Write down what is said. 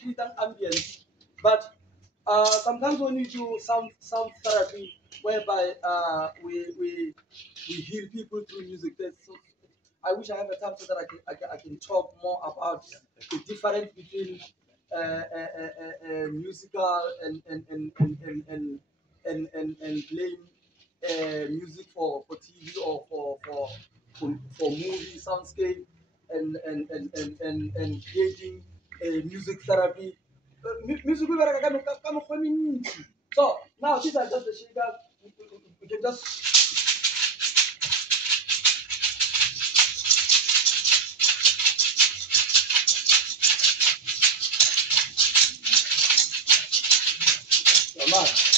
create an ambience. But sometimes when we do sound therapy, whereby we heal people through music, so I wish I have a time so that I can talk more about the difference between musical and playing music for TV or for movie soundscape and creating music therapy. Music we better come from. So now these are just the shakers. We can just man.